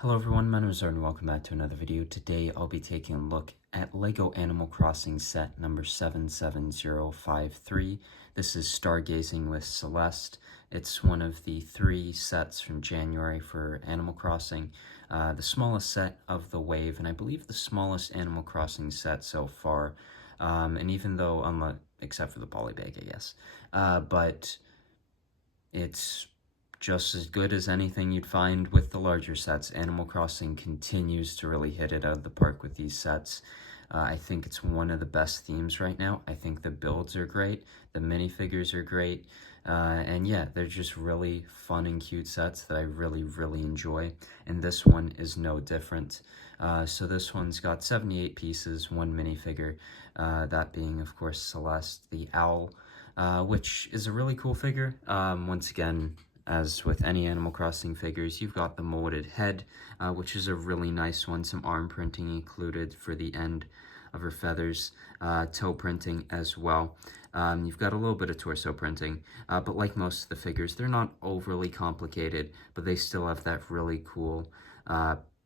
Hello everyone, my name is Art and welcome back to another video. Today I'll be taking a look at LEGO Animal Crossing set number 77053. This is Stargazing with Celeste. It's one of the 3 sets from January for Animal Crossing. The smallest set of the wave, and I believe the smallest Animal Crossing set so far. And even though, except for the polybag, I guess. But it's just as good as anything you'd find with the larger sets. Animal Crossing continues to really hit it out of the park with these sets. I think it's one of the best themes right now. I think the builds are great, the minifigures are great, and yeah, they're just really fun and cute sets that I really enjoy, and this one is no different. So this one's got 78 pieces, 1 minifigure, that being, of course, Celeste, the owl, which is a really cool figure. Once again, as with any Animal Crossing figures, you've got the molded head, which is a really nice one. Some arm printing included for the end of her feathers, toe printing as well. You've got a little bit of torso printing, but like most of the figures, they're not overly complicated, but they still have that really cool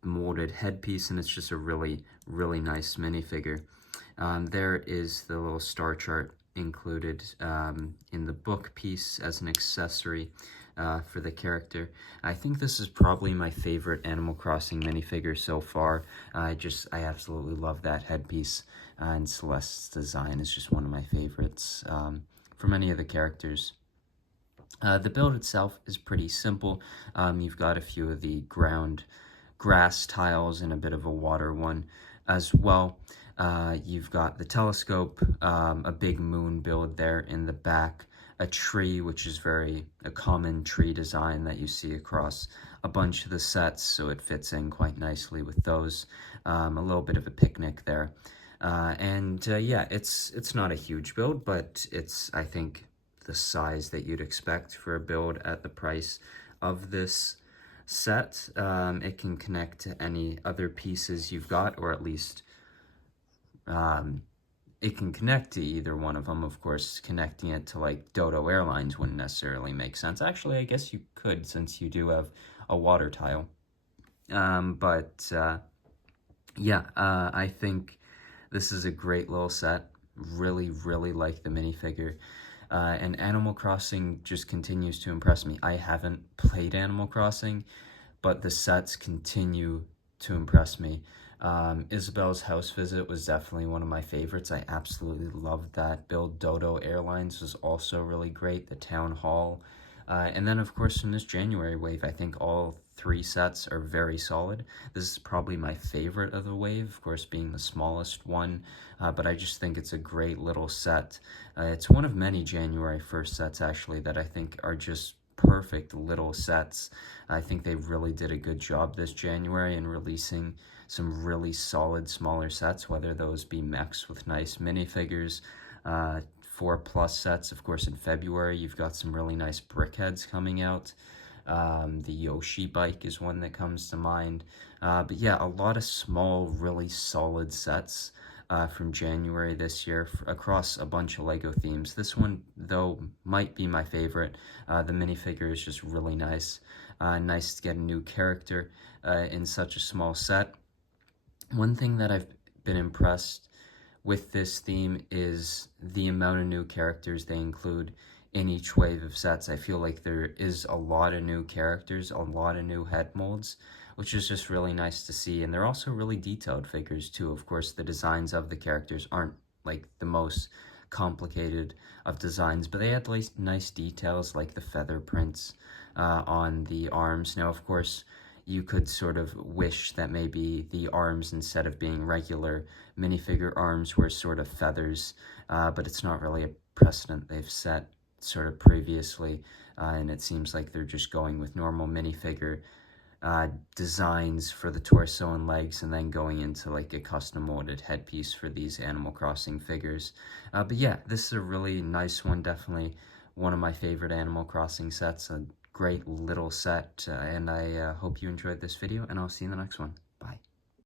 molded headpiece, and it's just a really nice minifigure. There is the little star chart included in the book piece as an accessory for the character. I think this is probably my favorite Animal Crossing minifigure so far. I absolutely love that headpiece, and Celeste's design is just one of my favorites from any of the characters. The build itself is pretty simple. You've got a few of the ground grass tiles and a bit of a water one as well. You've got the telescope, a big moon build there in the back, a tree, which is a common tree design that you see across a bunch of the sets, so it fits in quite nicely with those. A little bit of a picnic there. Yeah, it's not a huge build, but it's, I think, the size that you'd expect for a build at the price of this set. It can connect to any other pieces you've got, or at least it can connect to either one of them. Of course, connecting it to like Dodo Airlines wouldn't necessarily make sense. Actually, I guess you could, since you do have a water tile. I think this is a great little set. Really like the minifigure. And Animal Crossing just continues to impress me. I haven't played Animal Crossing, but the sets continue to impress me. Isabelle's house visit was definitely one of my favorites. I absolutely loved that build. Dodo Airlines was also really great. The town hall. And then, of course, from this January wave, I think all 3 sets are very solid. This is probably my favorite of the wave, of course, being the smallest one. But I just think it's a great little set. It's one of many January 1st sets, actually, that I think are just perfect little sets. I think they really did a good job this January in releasing some really solid smaller sets, whether those be mechs with nice minifigures, 4+ sets. Of course, in February, you've got some really nice brickheads coming out. The Yoshi bike is one that comes to mind. But yeah, a lot of small, really solid sets from January this year across a bunch of LEGO themes. This one, though, might be my favorite. The minifigure is just really nice. Nice to get a new character in such a small set. One thing that I've been impressed with this theme is the amount of new characters they include in each wave of sets. I feel like there is a lot of new characters, a lot of new head molds, which is just really nice to see. And they're also really detailed figures too. Of course, the designs of the characters aren't like the most complicated of designs, but they had like nice details like the feather prints on the arms. Now, of course, you could sort of wish that maybe the arms, instead of being regular minifigure arms, were sort of feathers, but it's not really a precedent they've set sort of previously, and it seems like they're just going with normal minifigure designs for the torso and legs, and then going into like a custom molded headpiece for these Animal Crossing figures. But yeah, this is a really nice one, definitely one of my favorite Animal Crossing sets, a great little set, and I hope you enjoyed this video, and I'll see you in the next one.